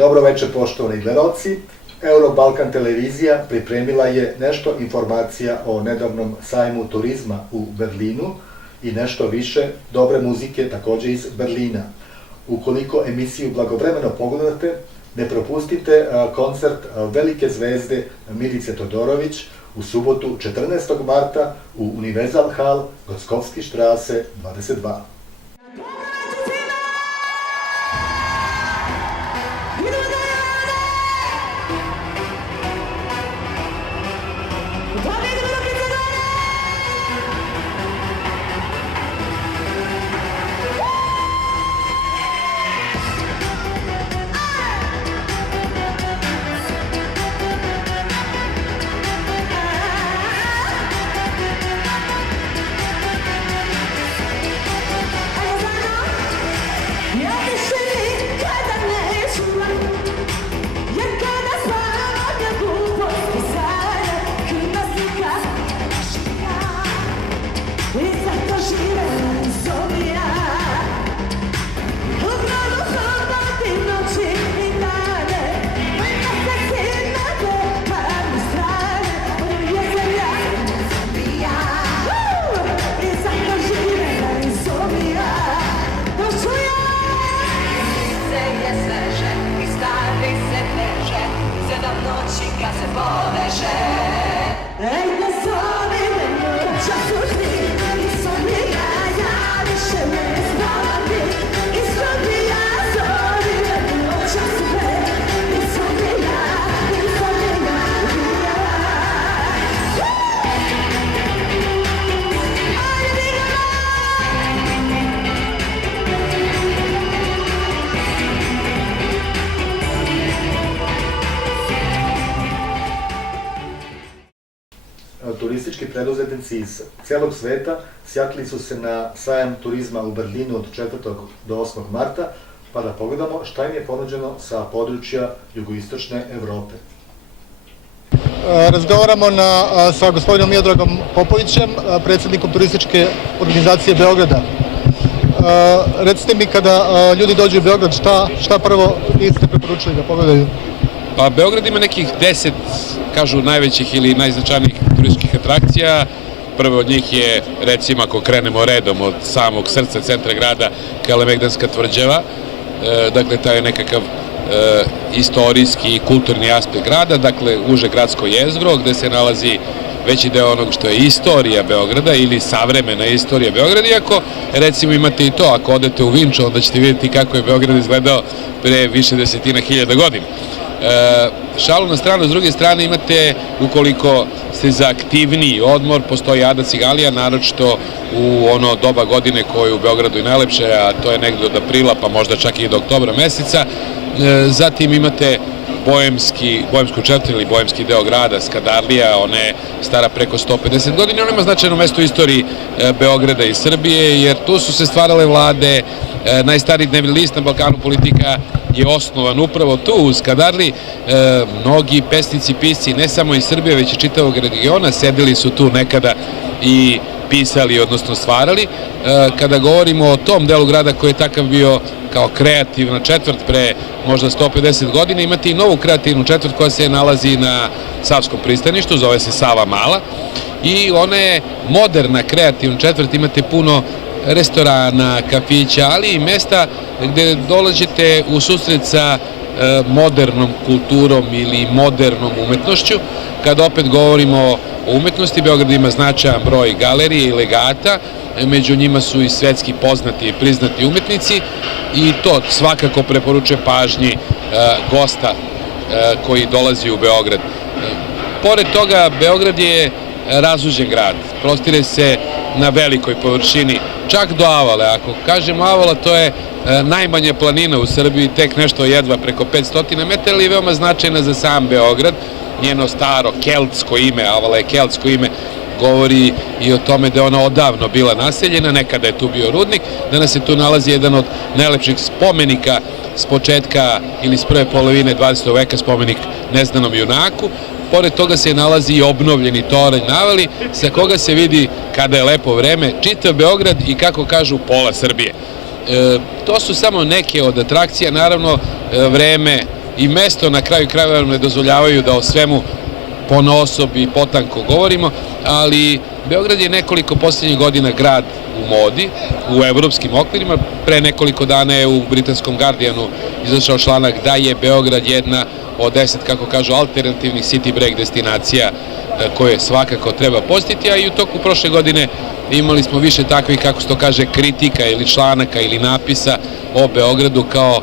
Dobro večer, poštovani gledalci. Euro-Balkan televizija pripremila je nešto informacija o nedavnom sajmu turizma u Berlinu i nešto više dobre muzike takođe iz Berlina. Ukoliko emisiju blagovremeno pogledate, ne propustite koncert velike zvezde Milice Todorović u subotu 14. marta u Univerzal Hall, Goskovski štrase 22. Turistički preduzetnici iz celog sveta sjatili su se na sajam turizma u Berlinu od 4. do 8. marta, pa da pogledamo šta im je ponuđeno sa područja jugoistočne Evrope. Razgovaramo sa gospodinom Miodragom Popovićem, predsjednikom turističke organizacije Beograda. Recite mi, kada ljudi dođu u Beograd, šta prvo biste preporučili da pogledaju? Pa Beograd ima nekih 10, kažu, najvećih ili najznačajnijih turističkih atrakcija. Prvo od njih je, recimo, ako krenemo redom od samog srca centra grada, Kalemegdanska tvrđava. Dakle, taj je nekakav istorijski i kulturni aspekt grada, dakle, uže gradsko jezgro, gde se nalazi veći deo onog što je istorija Beograda ili savremena istorija Beograda, iako, recimo, imate i to, ako odete u Vinču, onda ćete vidjeti kako je Beograd izgledao pre više desetina hiljada godina. Šalu na stranu, s druge strane imate, ukoliko ste za aktivniji odmor, postoji Ada Cigalija, naročito u ono doba godine koje je u Beogradu i najlepše, a to je negde od aprila, pa možda čak i do oktobra meseca. Zatim imate Bojemsku četvrt ili Bojemski deo grada, Skadarlija, ona je stara preko 150 godina, ona ima značajno mesto u istoriji Beograda i Srbije, jer tu su se stvarale vlade, najstariji dnevni list na Balkanu, Politika, je osnovan upravo tu u Skadarli. Mnogi pesnici, pisci, ne samo iz Srbije, već i čitavog regiona, sedeli su tu nekada i pisali, odnosno stvarali. Kada govorimo o tom delu grada koji je takav bio kao kreativna četvrt pre možda 150 godina, imate i novu kreativnu četvrt koja se nalazi na Savskom pristaništu, zove se Sava Mala, i ona je moderna kreativna četvrt, imate puno restorana, kafića, ali i mesta gde dolađete u susret sa modernom kulturom ili modernom umetnošću. Kada opet govorimo o umetnosti, Beograd ima značajan broj galerije i legata, među njima su i svetski poznati i priznati umetnici, i to svakako preporučuje pažnji gosta koji dolazi u Beograd. Pored toga, Beograd je razuđen grad, prostire se na velikoj površini, čak do Avale. Ako kažemo Avala, to je najmanja planina u Srbiji, tek nešto jedva preko 500 metara, ali je veoma značajna za sam Beograd. Njeno staro keltsko ime, Avala je keltsko ime, govori i o tome da je ona odavno bila naseljena, nekada je tu bio rudnik, danas se tu nalazi jedan od najlepših spomenika s početka ili s prve polovine 20. veka, spomenik neznanom junaku. Pored toga se nalazi i obnovljeni toranj na Avali, sa koga se vidi, kada je lepo vreme, čitav Beograd i, kako kažu, pola Srbije. To su samo neke od atrakcija, naravno vreme i mesto na kraju krajeva nam ne dozvoljavaju da o svemu ponaosob i potanko govorimo, ali Beograd je nekoliko posljednjih godina grad u modi, u evropskim okvirima. Pre nekoliko dana je u britanskom Guardianu izašao članak da je Beograd jedna od 10, kako kažu, alternativnih city break destinacija koje svakako treba posjetiti, a i u toku prošle godine imali smo više takvih, kako se to kaže, kritika ili članaka ili napisa o Beogradu kao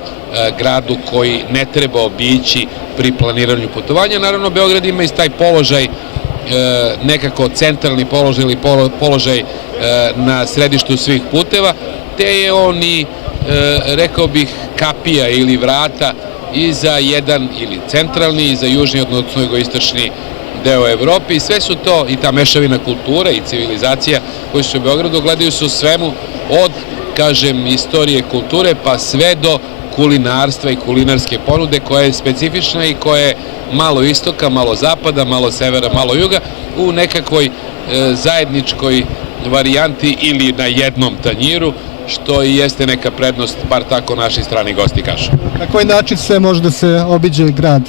gradu koji ne treba obići pri planiranju putovanja. Naravno, Beograd ima i taj položaj, nekako centralni položaj ili položaj na središtu svih puteva, te je on i, rekao bih, kapija ili vrata i za jedan ili centralni i za južni, odnosno jugoistočni deo Evrope, i sve su to, i ta mešavina kulture i civilizacija koji su u Beogradu, gledaju se u svemu od, kažem, istorije kulture pa sve do kulinarstva i kulinarske ponude koja je specifična i koja je malo istoka, malo zapada, malo severa, malo juga u nekakvoj zajedničkoj varijanti ili na jednom tanjiru, što i jeste neka prednost, bar tako naši strani gosti kažu. Na koji način sve može da se obiđe grad?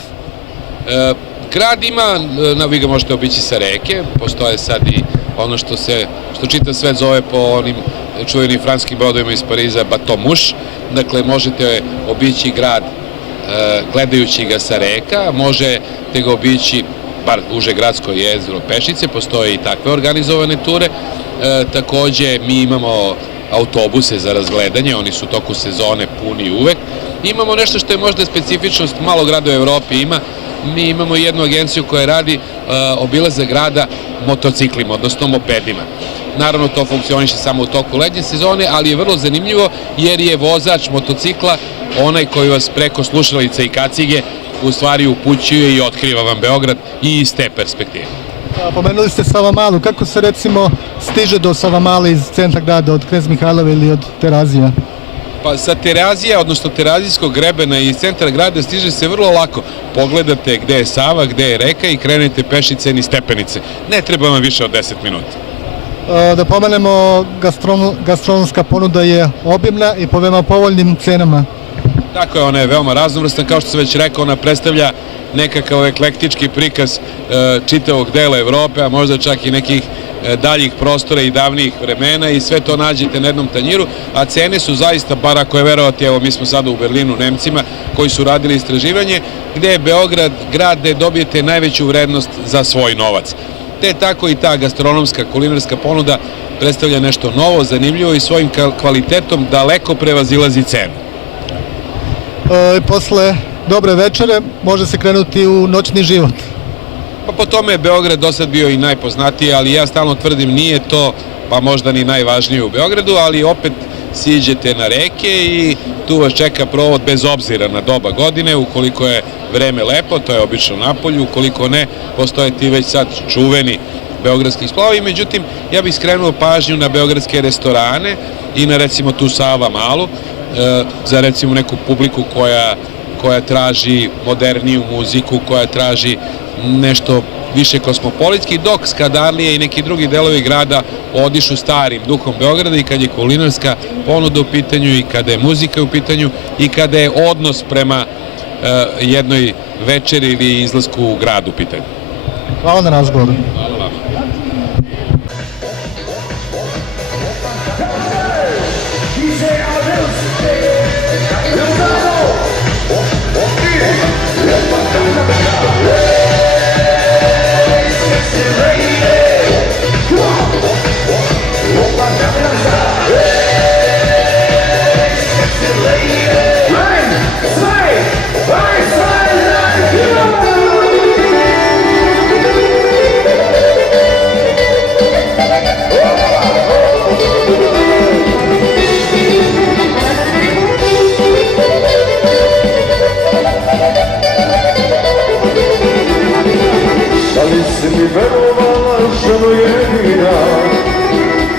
Grad ima, vi ga možete obići sa reke, postoje sad i ono što čita svet zove po onim čuvenim franskim brodovima iz Pariza Bateau Mouche, dakle možete obići grad gledajući ga sa reka, možete ga obići bar uže gradsko jezero Pešice, postoje i takve organizovane ture, takođe mi imamo autobuse za razgledanje, oni su u toku sezone puni uvek. Imamo nešto što je možda specifičnost, malo grada u Evropi ima, mi imamo jednu agenciju koja radi obilazak grada motociklima, odnosno mopedima. Naravno, to funkcioniše samo u toku letnje sezone, ali je vrlo zanimljivo jer je vozač motocikla onaj koji vas preko slušalice i kacige u stvari upućuje i otkriva vam Beograd i iz te perspektive. Pomenuli ste Savamalu, kako se recimo stiže do Savamale iz centra grada, od Knez Mihajlova ili od Terazija? Pa sa Terazija, odnosno Terazijskog grebena i iz centra grada stiže se vrlo lako. Pogledate gde je Sava, gde je reka i krenete pešice ni stepenice. Ne treba vam više od 10 minuta. Da pomenemo, gastronomska ponuda je obimna i po veoma povoljnim cenama. Tako je, ona je veoma raznovrsna, kao što sam već rekao, ona predstavlja nekakav eklektički prikaz čitavog dela Evrope, a možda čak i nekih daljih prostora i davnijih vremena, i sve to nađete na jednom tanjiru, a cene su zaista, bar ako je verovati, evo mi smo sada u Berlinu Nemcima koji su radili istraživanje, gde je Beograd grad gde dobijete najveću vrednost za svoj novac. Te tako i ta gastronomska, kulinarska ponuda predstavlja nešto novo, zanimljivo i svojim kvalitetom daleko prevazilazi cenu. Posle dobre večere može se krenuti u noćni život. Pa po tome je Beograd do sad bio i najpoznatiji, ali ja stalno tvrdim nije to pa možda ni najvažnije u Beogradu, ali opet siđete na reke i tu vas čeka provod bez obzira na doba godine, ukoliko je vreme lepo, to je obično na polju, ukoliko ne, postoje ti već sad čuveni beogradski splavovi. Međutim, ja bih skrenuo pažnju na beogradske restorane i na recimo tu Savamalu, za recimo neku publiku koja traži moderniju muziku, koja traži nešto više kosmopolitski, dok Skadarlije i neki drugi delovi grada odišu starim duhom Beograda i kad je kulinarska ponuda u pitanju i kada je muzika u pitanju i kada je odnos prema jednoj večeri ili izlasku u grad u pitanju. Hvala na razgovoru. Hvala vam.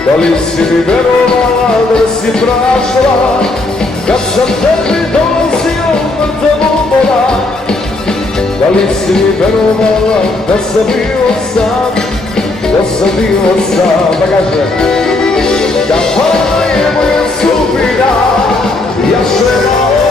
Da li si mi verovala da si prošla kad sam tebi dolazio mrtav umola? Da li si mi verovala da sam bio sam, da kaže da pa je moja sudbina, ja sve malo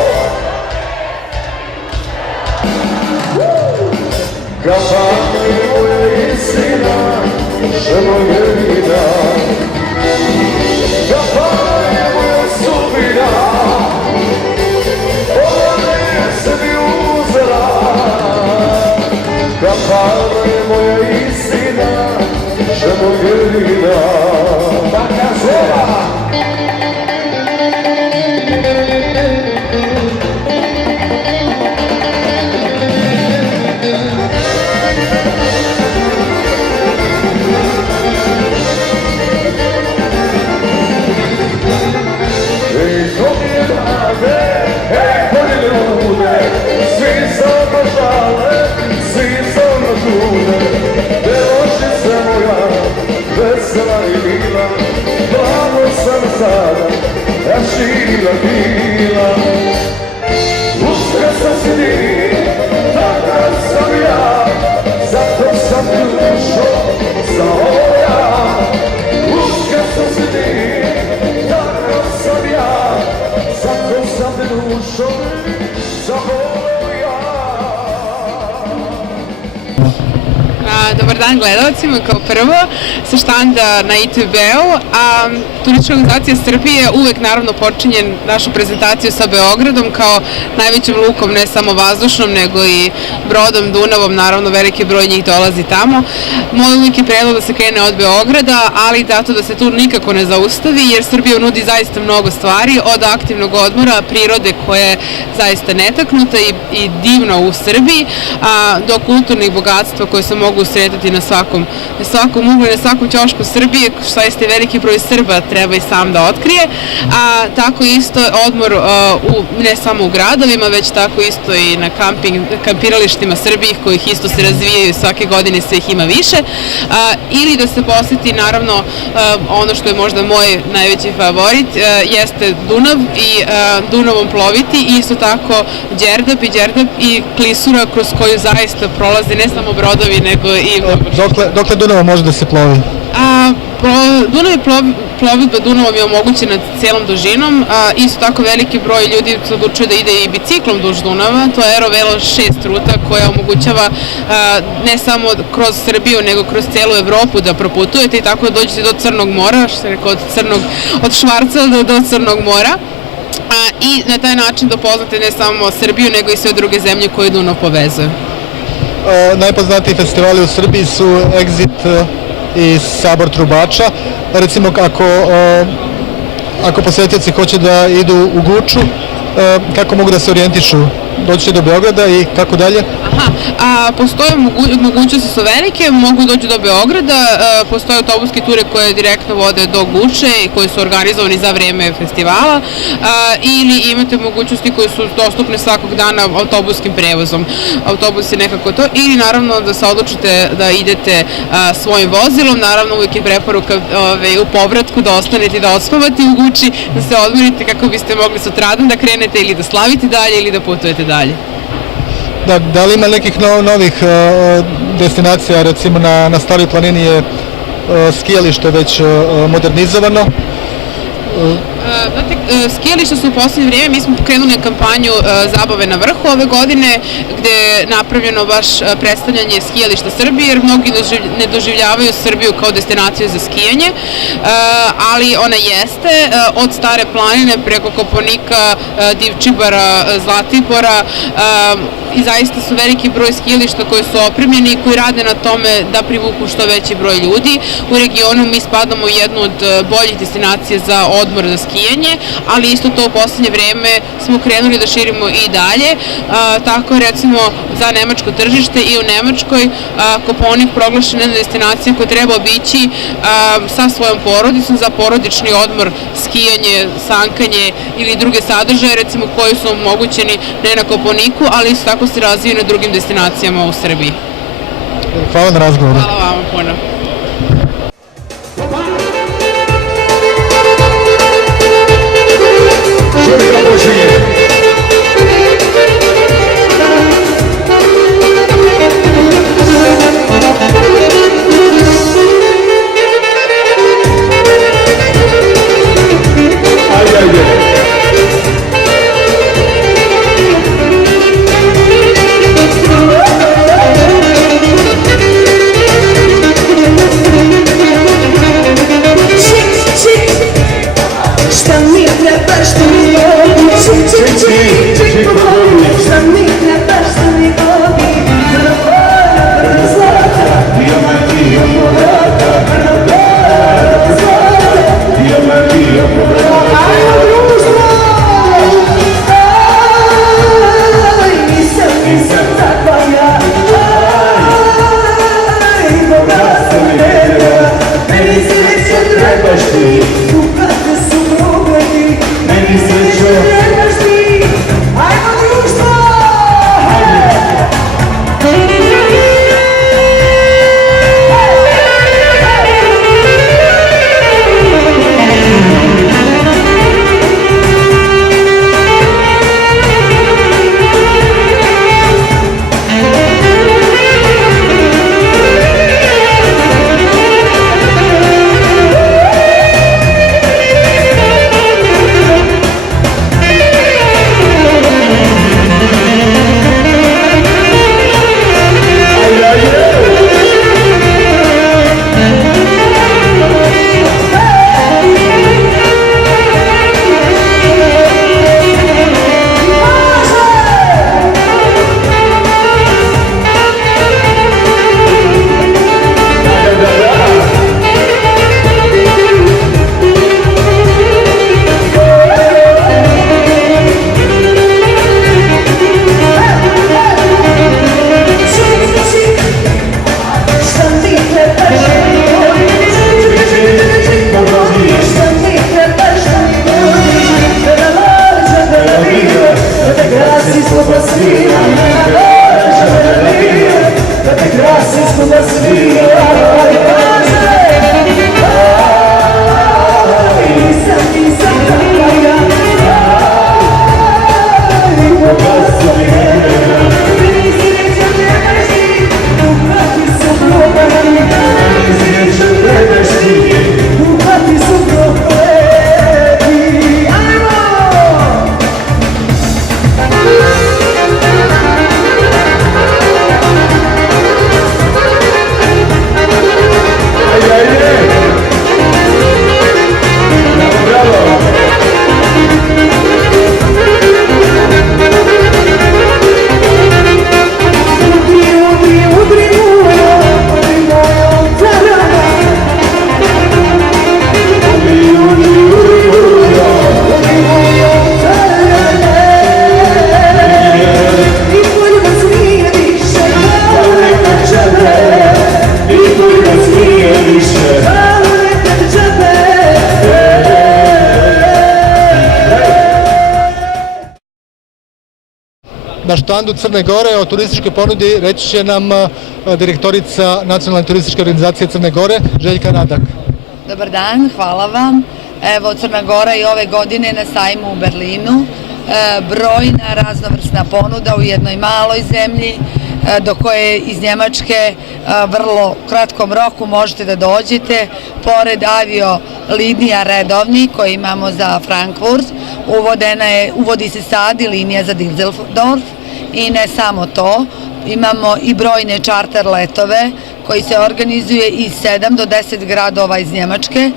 sam dušo za ovo ja, kad sam se ti, takav sam ja, zato sam te dušo zavolio ja. Dobar dan gledalcima, kao prvo sa štanda na ITB-u, a Turistička organizacija Srbije uvek naravno počinje našu prezentaciju sa Beogradom kao najvećim lukom, ne samo vazdušnom nego i brodom, Dunavom, naravno veliki broj njih dolazi tamo. Moj uvijek je predlog da se krene od Beograda, ali zato da se tu nikako ne zaustavi, jer Srbija nudi zaista mnogo stvari, od aktivnog odmora, prirode koja je zaista netaknuta i divna u Srbiji, do kulturnih bogatstva koje se mogu sretati na svakom uglu i na svakom ćošku Srbije, što jeste veliki broj Srba treba i sam da otkrije, a tako isto odmor ne samo u gradovima, već tako isto i na kampiralištima Srbije, kojih isto se razvijaju svake godine, sve ih ima više, ili da se poseti naravno ono što je možda moj najveći favorit, jeste Dunav i Dunavom ploviti, i isto tako Đerdap i Klisura, kroz koju zaista prolaze ne samo brodovi nego i... Dokle Dunava može da se plovi? Plovidba Dunavom je omogućena celom dužinom, isto tako veliki broj ljudi se odlučuje da ide i biciklom duž Dunava, to je Aerovelo 6 ruta koja omogućava ne samo kroz Srbiju nego kroz celu Evropu da proputujete i tako da dođete do Crnog mora, što se rekao od Švarca do Crnog mora, i na taj način da upoznate ne samo Srbiju nego i sve druge zemlje koje Dunav povezuje. Najpoznatiji festivali u Srbiji su Exit i Sabor trubača. Recimo, ako posetioci hoće da idu u Guču, kako mogu da se orijentišu? Doći do Beograda i kako dalje? Postoje mogućnosti su velike, mogu doći do Beograda, postoje autobuske ture koje direktno vode do Guče i koje su organizovani za vreme festivala, ili imate mogućnosti koje su dostupne svakog dana autobuskim prevozom. Autobus je nekako to, ili naravno da se odlučite da idete svojim vozilom, naravno uvijek je preporuka u povratku da ostanete i da odspavate u Guči, da se odmorite kako biste mogli sutradan da krenete ili da slavite dalje ili da putujete dalje. Da li ima nekih novih destinacija, recimo na Staroj planini je skijalište već modernizovano? Skijališta su u poslednje vrijeme, mi smo pokrenuli kampanju Zabave na vrhu ove godine, gde je napravljeno baš predstavljanje skijališta Srbije, jer mnogi ne doživljavaju Srbiju kao destinaciju za skijanje, ali ona jeste, od Stare planine preko Kopaonika, Divčibara, Zlatibora, i zaista su veliki broj skijališta koji su opremljeni i koji rade na tome da privuku što veći broj ljudi. U regionu mi spadamo u jednu od boljih destinacija za odmor, za skijanje, ali isto to u poslednje vreme smo krenuli da širimo i dalje. Tako recimo za nemačko tržište i u Nemačkoj Kopaonik proglašena je destinacija koju treba obići sa svojom porodicom za porodični odmor, skijanje, sankanje ili druge sadržaje, recimo koji su omogućeni ne na Kopaoniku, ali isto tako se razviju na drugim destinacijama u Srbiji. Hvala na razgovoru. Hvala vama puno. skupa svira, da te krasi skupa svira, kaže, nisam takva ja, i pokazuj me, ti sreća nebeški, duhati su probani, sreća nebeški, duhati su probani. Na štandu Crne Gore o turističkoj ponudi reći će nam direktorica Nacionalne turističke organizacije Crne Gore, Željka Radak. Dobar dan, hvala vam. Evo, Crna Gora i ove godine na sajmu u Berlinu. Brojna raznovrsna ponuda u jednoj maloj zemlji do koje iz Njemačke vrlo kratkom roku možete da dođete. Pored avio linija redovni koje imamo za Frankfurt, uvodi se sad i linija za Düsseldorf i ne samo to, imamo i brojne čarter letove koji se organizuje iz 7 do 10 gradova iz Njemačke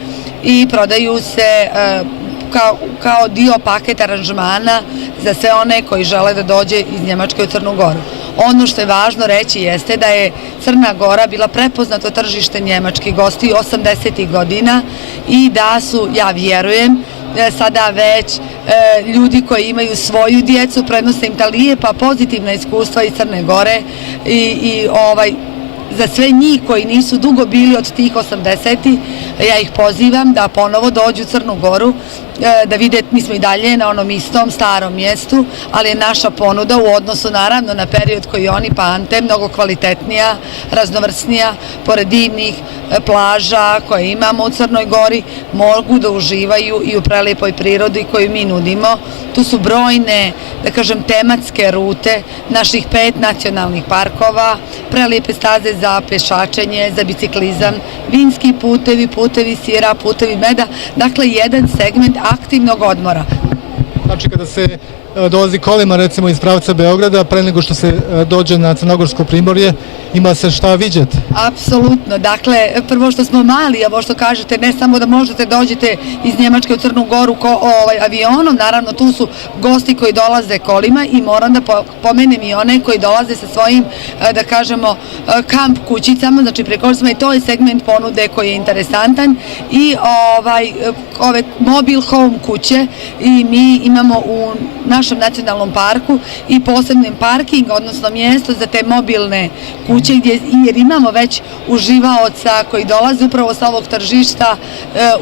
i prodaju se kao dio paket aranžmana za sve one koji žele da dođe iz Njemačke u Crnu Goru. Ono što je važno reći jeste da je Crna Gora bila prepoznato tržište njemačkih gostiju 80. godina i da su, ja vjerujem, sada već ljudi koji imaju svoju djecu prenose im ta lijepa pozitivna iskustva iz Crne Gore i za sve njih koji nisu dugo bili od tih 80. ja ih pozivam da ponovo dođu u Crnu Goru, da vide, mi smo i dalje na onom istom starom mjestu, ali je naša ponuda u odnosu naravno na period koji oni pamte mnogo kvalitetnija, raznovrsnija, pored divnih plaža koje imamo u Crnoj Gori, mogu da uživaju i u prelijepoj prirodi koju mi nudimo. Tu su brojne, da kažem, tematske rute naših 5 nacionalnih parkova, prelijepe staze za pešačenje, za biciklizam, vinski putevi, putevi sira, putevi meda, dakle jedan segment aktivnog odmora. Znači kada se dolazi kolima recimo iz pravca Beograda, pre nego što se dođe na Crnogorsko primorje, ima se šta vidjeti? Apsolutno, dakle prvo što smo mali, ovo što kažete, ne samo da možete dođete iz Njemačke u Crnu Goru avionom, naravno tu su gosti koji dolaze kolima i moram da pomenem i one koji dolaze sa svojim, da kažemo, kamp kućicama, znači prekoristima i to je segment ponude koji je interesantan i ove mobil home kuće i mi imamo u našem nacionalnom parku i posebnim parking, odnosno mjesto za te mobilne kuće jer imamo već uživaoca koji dolaze upravo sa ovog tržišta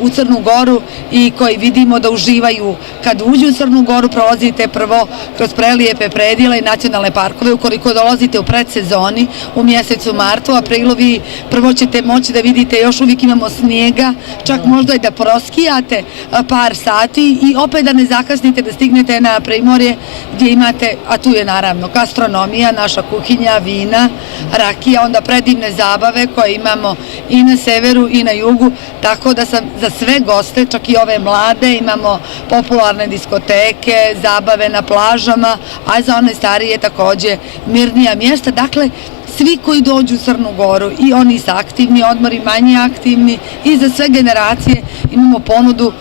u Crnu Goru i koji vidimo da uživaju kad uđu u Crnu Goru, prolazite prvo kroz prelijepe predjele i nacionalne parkove. Ukoliko dolazite u predsezoni u mjesecu martu, aprilu, vi prvo ćete moći da vidite, još uvijek imamo snijega, čak možda i da proskijate par sati i opet da ne zakasnite da stignete na primorje gdje imate, a tu je naravno gastronomija, naša kuhinja, vina, rakija, onda predivne zabave koje imamo i na severu i na jugu, tako da sam za sve goste, čak i ove mlade, imamo popularne diskoteke, zabave na plažama, a za one starije također mirnija mjesta. Dakle, svi koji dođu u Crnu Goru i oni sa aktivni odmori, manje aktivni i za sve generacije imamo ponudu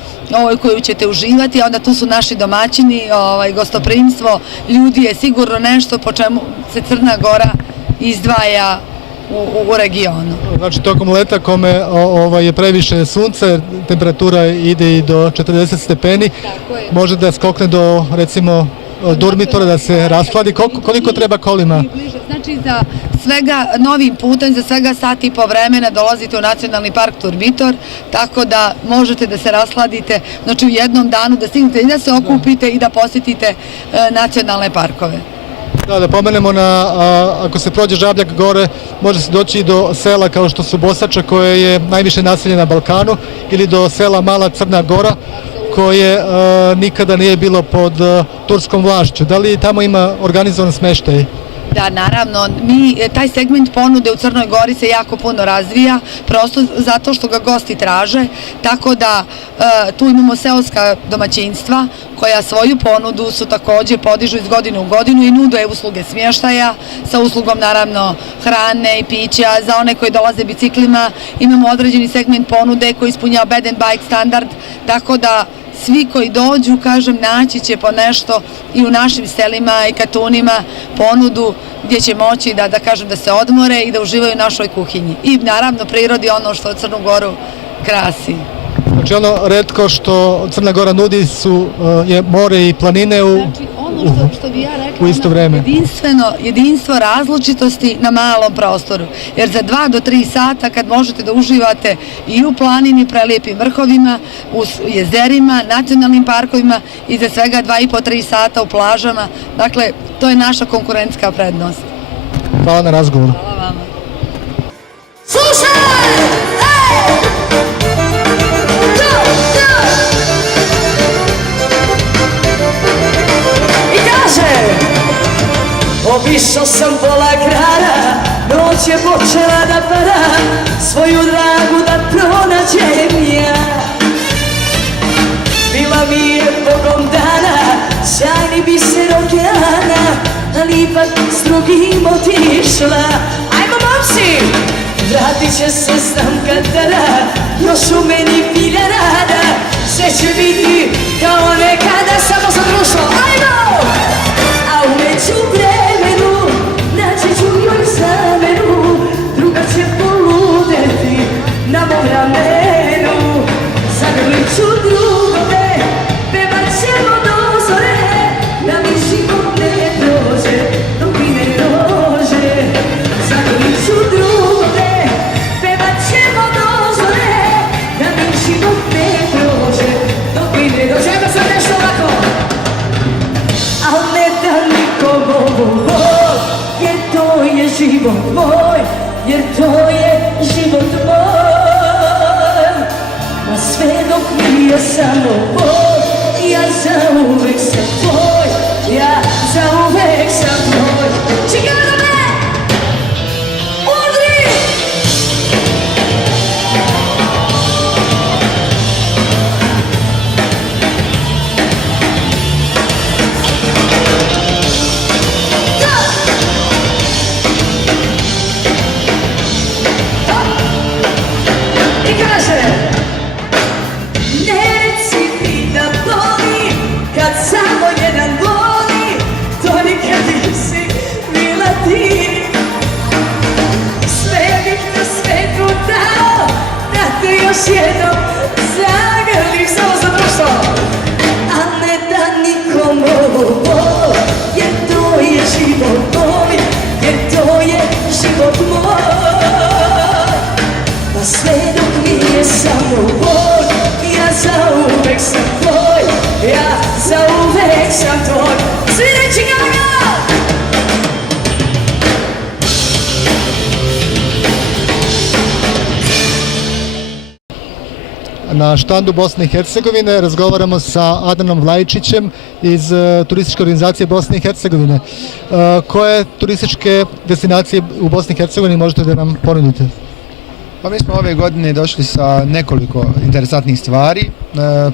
koju ćete uživati, a onda tu su naši domaćini, gostoprimstvo, ljudi je sigurno nešto po čemu se Crna Gora izdvaja u regionu. Znači tokom leta kome je previše sunce, temperatura ide i do 40 stepeni, može da skokne do recimo dormitora, da se rashladi. Koliko treba kolima? Znači za svega novim putem, za svega sat i po vremena dolazite u Nacionalni park Turbitor, tako da možete da se rashladite, znači u jednom danu da stignete i da se okupite i da posjetite nacionalne parkove. Da pomenemo ako se prođe Žabljak gore, može se doći do sela kao što su Bosača, koje je najviše naseljeno na Balkanu, ili do sela Mala Crna Gora, koje nikada nije bilo pod turskom vlašću. Da li tamo ima organizovan smeštaj? Da, naravno, taj segment ponude u Crnoj Gori se jako puno razvija, prosto zato što ga gosti traže, tako da tu imamo seoska domaćinstva koja svoju ponudu su takođe podižu iz godine u godinu i nude usluge smještaja sa uslugom naravno hrane i pića. Za one koji dolaze biciklima imamo određeni segment ponude koji ispunjava bed and bike standard, tako da svi koji dođu, kažem, naći će po nešto i u našim selima i Katunima ponudu gdje će moći da se odmore i da uživaju u našoj kuhinji. I naravno prirodi, ono što Crnu Goru krasi. Znači ono retko što Crna Gora nudi je more i planine u isto vreme. Jedinstvo različitosti na malom prostoru. Jer za 2 do 3 sata kad možete da uživate i u planini, prelijepim vrhovima, u jezerima, nacionalnim parkovima i za svega 2,5-3 sata u plažama. Dakle, to je naša konkurentska prednost. Hvala na razgovoru. Hvala vama. Obišao sam pola grada, noć je počela da pada, svoju dragu da pronađem ja. Bila mi je Bogom dana, sjajni biser okeana, ali ipak s drugim otišla. Ajmo momci! Vratit će se, znam kad tada, još u meni pilja rada, sve će biti kao nekada, samo za društvo. Ajmo! A umeđu vremenu naći ću joj zamenu, druga će poludeti na mom ramenu. Zagrlit ću drugove, pevat ćemo do zore, da mi život ne prođe dok mi ne dođe. Zagrlit ću drugove, pevat ćemo do zore, da mi život ne prođe dok mi ne dođe. Ajmo sad nešto ovako. Al ne da nikom ovo, jer to je život moj, jer to je život moj. A sve dok nije samo moj, ja zauvek sam tvoj, ja zauvek sam tvoj. Čekaj me! Udri! Još jednom zagrlim samo za društvo. A ne da nikom ovo bol, jer to je život moj, jer to je život moj. Pa sve dok nije samo bol, ja zauvek sam tvoj, ja zauvek sam tvoj. Svi reći ga! Na štandu Bosne i Hercegovine razgovaramo sa Adanom Vlajičićem iz turističke organizacije Bosne i Hercegovine. Koje turističke destinacije u Bosni i Hercegovini možete da nam ponudite? Pa mi smo ove godine došli sa nekoliko interesantnih stvari,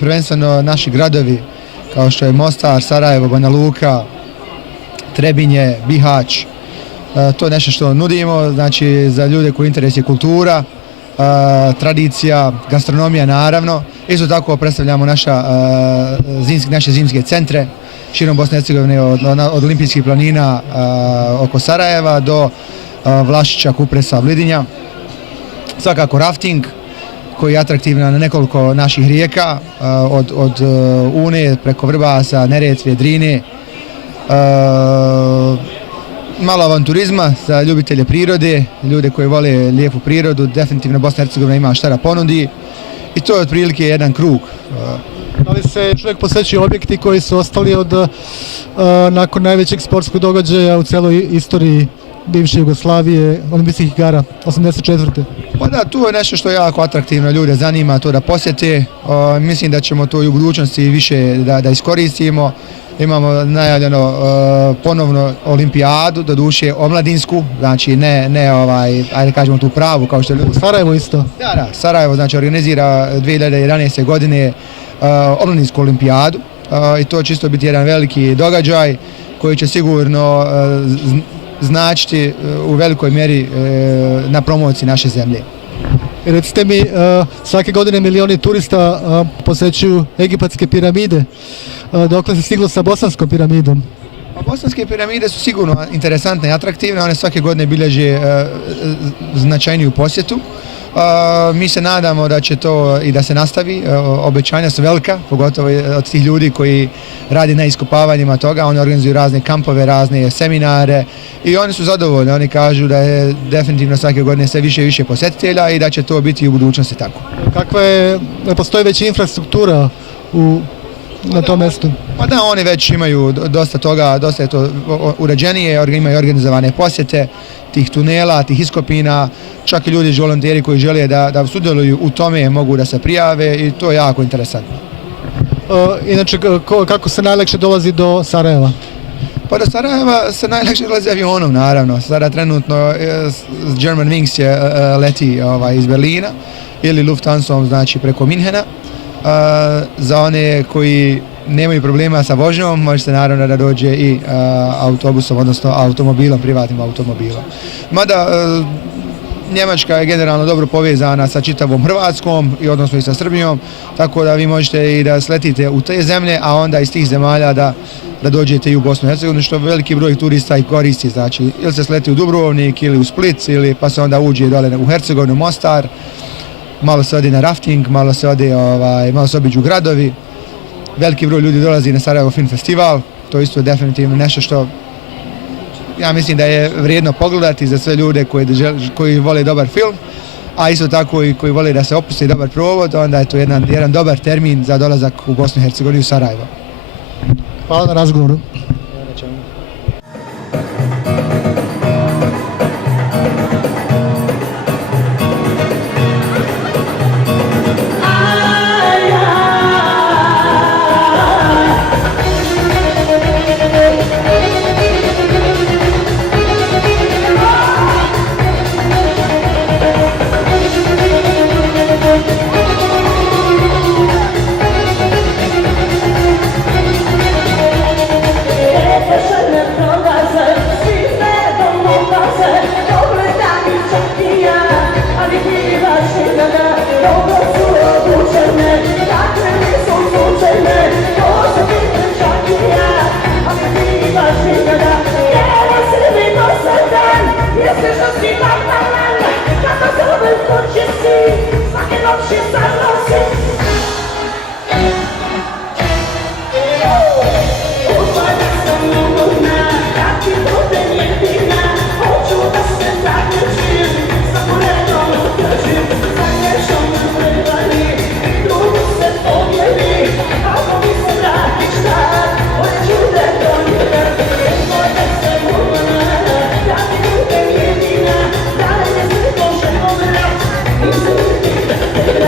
prvenstveno naši gradovi kao što je Mostar, Sarajevo, Banja Luka, Trebinje, Bihać. To je nešto što nudimo, znači za ljude koji interes je kultura, tradicija, gastronomija naravno. Isto tako predstavljamo naše zimske centre širom Bosne i Hercegovine od olimpijskih planina oko Sarajeva do Vlašića, Kupresa, Vlidinja. Svakako rafting koji je atraktivan na nekoliko naših rijeka od Une preko Vrbasa, Neretve, Drine. Malo avanturizma za ljubitelje prirode, ljude koji vole lijepu prirodu, definitivno Bosna i Hercegovina ima šta da ponudi i to je otprilike jedan krug. Da li se čovjek posjećuje objekti koji su ostali od nakon najvećeg sportskog događaja u celoj istoriji bivše Jugoslavije, olimpijskih igara, 84. Pa da, tu je nešto što je jako atraktivno, ljude zanima to da posjete. Mislim da ćemo to i u budućnosti više da iskoristimo. Imamo najavljeno ponovno olimpijadu, doduše omladinsku, znači ne ajde kažemo tu pravu kao što je U Sarajevo isto. Da, Sarajevo znači organizira 2011. godine omladinsku olimpijadu i to će isto biti jedan veliki događaj koji će sigurno značiti u velikoj mjeri na promociji naše zemlje. Recite mi, svake godine milioni turista posjećuju egipatske piramide. Dokle se stiglo sa bosanskom piramidom? Bosanske piramide su sigurno interesantne i atraktivne, one svake godine bilježe značajniju posjetu. Mi se nadamo da će to i da se nastavi, obećanja su velika, pogotovo od tih ljudi koji radi na iskopavanjima toga, oni organizuju razne kampove, razne seminare i oni su zadovoljni, oni kažu da je definitivno svake godine sve više i više posjetitelja i da će to biti i u budućnosti tako. Kakva je, postoji već infrastruktura na tom mjestu? Pa da, oni već imaju dosta toga, dosta je to uređenije, imaju organizovane posjete tih tunela, tih iskopina, čak i ljudi volonteri koji žele da sudjeluju u tome mogu da se prijave i to je jako interesantno. Inače, kako se najlakše dolazi do Sarajeva? Pa do Sarajeva se najlakše dolazi avionom, naravno. Sada trenutno German Wings leti iz Berlina ili Lufthansom, znači preko Minhena. Za one koji nemaju problema sa vožnjom, može se naravno da dođe i autobusom, odnosno automobilom, privatnim automobilom. Mada Njemačka je generalno dobro povezana sa čitavom Hrvatskom i odnosno i sa Srbijom, tako da vi možete i da sletite u te zemlje, a onda iz tih zemalja da dođete i u Bosnu i Hercegovinu, što veliki broj turista i koristi. Znači, ili se sleti u Dubrovnik ili u Split, ili pa se onda uđe dole u Hercegovinu, Mostar, malo se ode na rafting, malo se obiđu gradovi. Veliki broj ljudi dolazi na Sarajevo Film Festival, to isto je definitivno nešto što ja mislim da je vrijedno pogledati za sve ljude koji vole dobar film, a isto tako i koji vole da se opusti dobar provod, onda je to jedan dobar termin za dolazak u Bosnu i Hercegovinu i u Sarajevo. Hvala na razgovoru.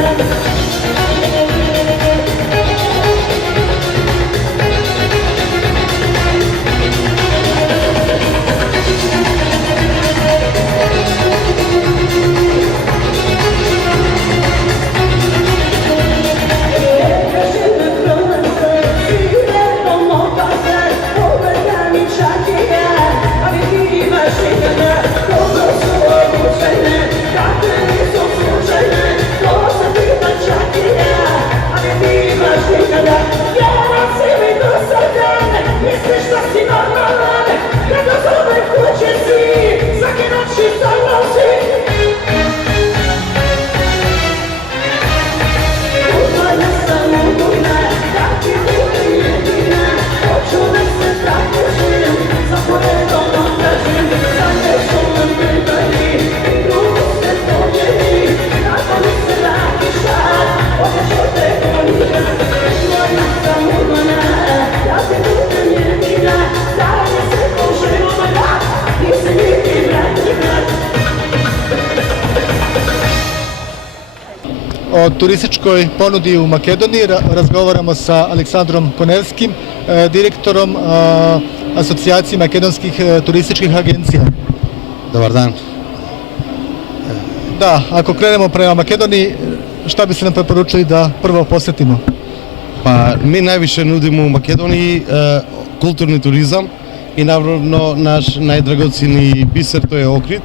Thank you. o turističkoj ponudi u Makedoniji. Razgovaramo sa Aleksandrom Konevskim, direktorom Asocijacije makedonskih turističkih agencija. Dobar dan. Da, ako krenemo prema Makedoniji, šta bi se nam preporučili da prvo posjetimo? Pa mi najviše nudimo u Makedoniji kulturni turizam i naravno naš najdragociniji biser, to je Ohrid,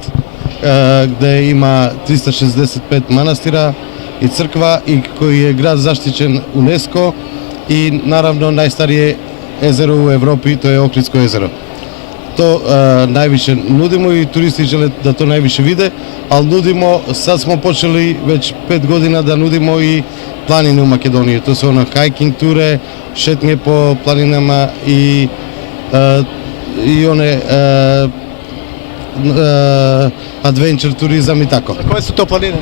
gde ima 365 manastira i crkva i koji je grad zaštićen UNESCO i naravno najstarije jezero u Evropi, to je Ohridsko jezero. To najviše nudimo i turisti žele da to najviše vide, ali nudimo, sad smo počeli već 5 godina da nudimo i planine u Makedoniji. To su hiking ture, šetnje po planinama i one adventure turizam i tako. Koje su to planine?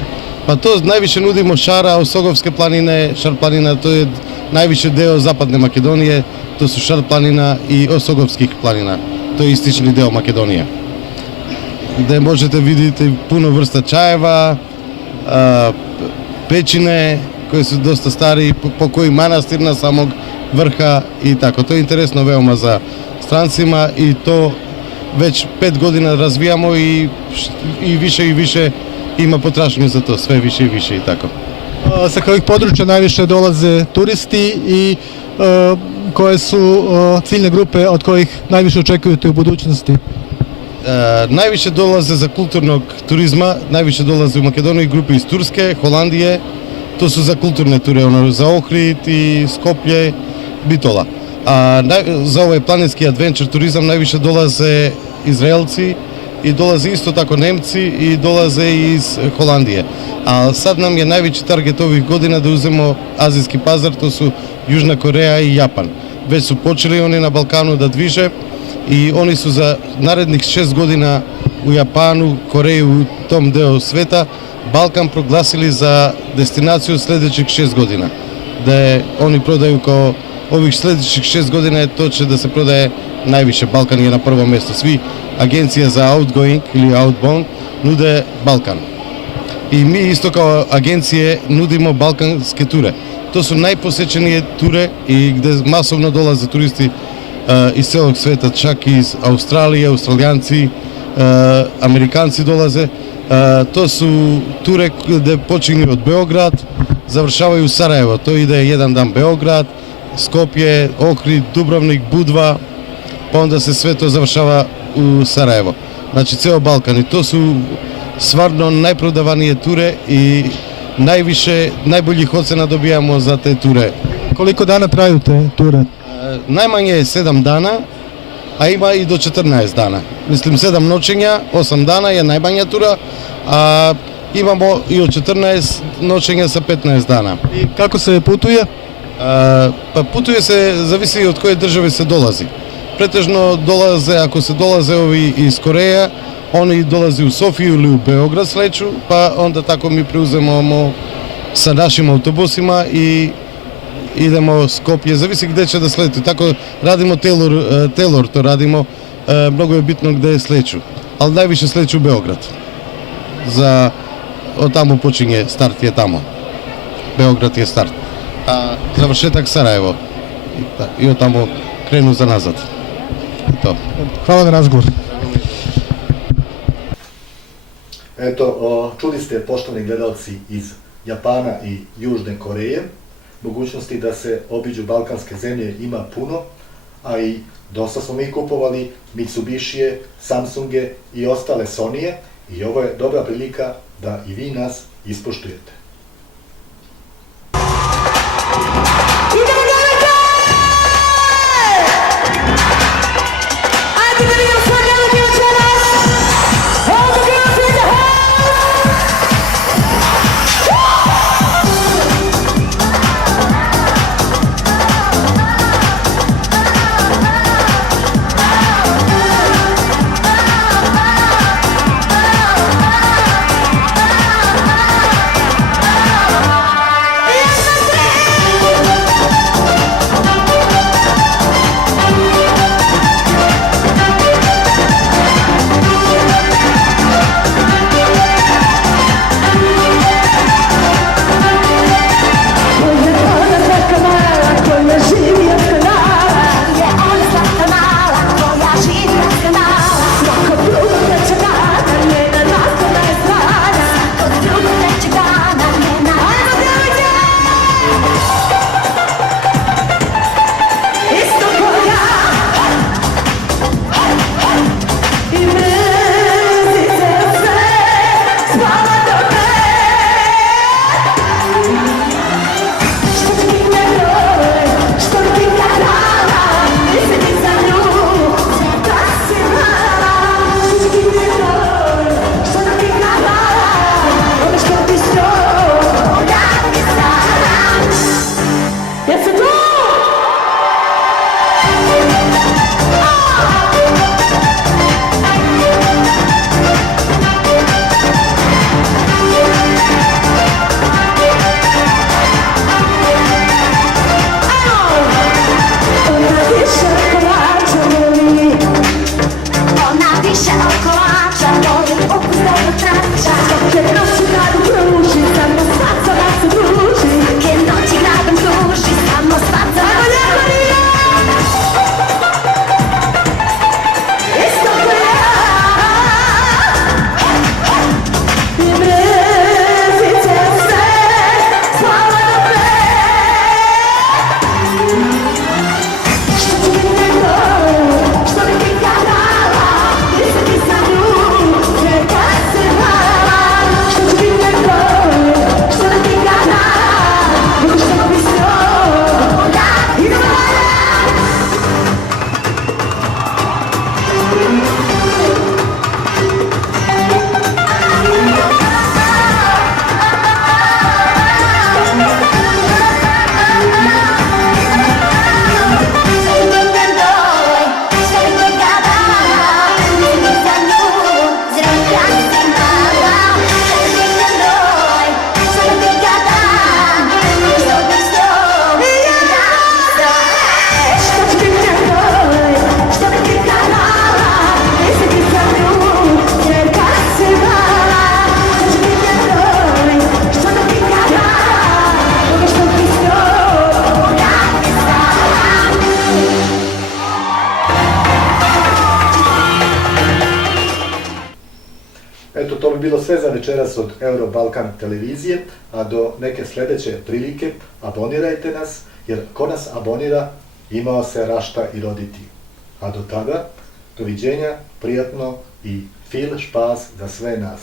Pa to najviše nudimo Šara, Osogovske planine, Šar planina, to je najviše deo zapadne Makedonije, to su Šar planina i Osogovskih planina. To je istični deo Makedonije, gde možete vidjeti puno vrsta čajeva, pećine koje su dosta stari, pokoji manastir na samog vrha i tako. To je interesno veoma za strancima i to već 5 godina razvijamo i više i više ima potražnje za to, sve više i više i tako. Sa kojih područja najviše dolaze turisti i koje su ciljne grupe od kojih najviše očekujete u budućnosti? Najviše dolaze za kulturnog turizma, najviše dolaze u Makedoniju grupe iz Turske, Holandije, to su za kulturne ture, za Ohrid i Skoplje, Bitola. A za ovaj planinski adventure turizam najviše dolaze Izraelci i dolaze isto tako Nemci i dolaze iz Holandije. A sad nam je najveći target ovih godina da uzmemo azijski pazar, to su Južna Koreja i Japan. Već su počeli oni na Balkanu da dviže i oni su za narednih 6 godina u Japanu, Koreji, u tom deo sveta, Balkan proglasili za destinaciju sljedećih 6 godina. Da oni prodaju kao ovih sljedećih 6 godina, to će da se prodaje najviše. Balkan je na prvom mjestu. Svi agencije za outgoing ili outbound nude Balkan. I mi isto kao agencije nudimo balkanske ture. To su najposećenije ture i gde masovno dolaze turisti iz celog sveta, čak iz Australije, Australijanci, Amerikanci dolaze. To su ture gde počinju od Beograd, završavaju u Sarajevo. To ide jedan dan Beograd, Skopje, Ohrid, Dubrovnik, Budva, pa onda se sve to završava u Sarajevo. Znači ceo Balkan i to su stvarno najprodavanije ture i najboljih ocena dobijamo za te ture. Koliko dana traju te ture? Najmanje je 7 dana, a ima i do 14 dana. Mislim 7 noćenja, 8 dana je najmanja tura, a imamo i od 14 noćenja sa 15 dana. I kako se putuje? Pa putuje se, zavisi od koje države se dolazi. Pretežno dolaze, ako se dolaze ovi iz Koreja, oni dolaze u Sofiju ili u Beograd sleću, pa onda tako mi preuzemamo sa našim autobusima i idemo Skopje, zavisi gde će da sletu. Tako radimo Taylor to radimo, mnogo je bitno gde sleću, ali najviše sleću u Beograd. Od tamo počinje, start je tamo. Beograd je start. A završetak Sarajevo. I od tamo krenu za nazad. To. Hvala na razgovor. Eto, čuli ste, poštovani gledalci, iz Japana i Južne Koreje. Mogućnosti da se obiđu balkanske zemlje ima puno, a i dosta smo mi kupovali Mitsubishije, Samsunge i ostale Sonyje i ovo je dobra prilika da i vi nas ispoštujete. Eto, to bi bilo sve za večeras od Euro-Balkan televizije, a do neke sljedeće prilike abonirajte nas, jer ko nas abonira, imao se rašta i roditi. A do tada, doviđenja, prijatno i viel Spaß za sve nas.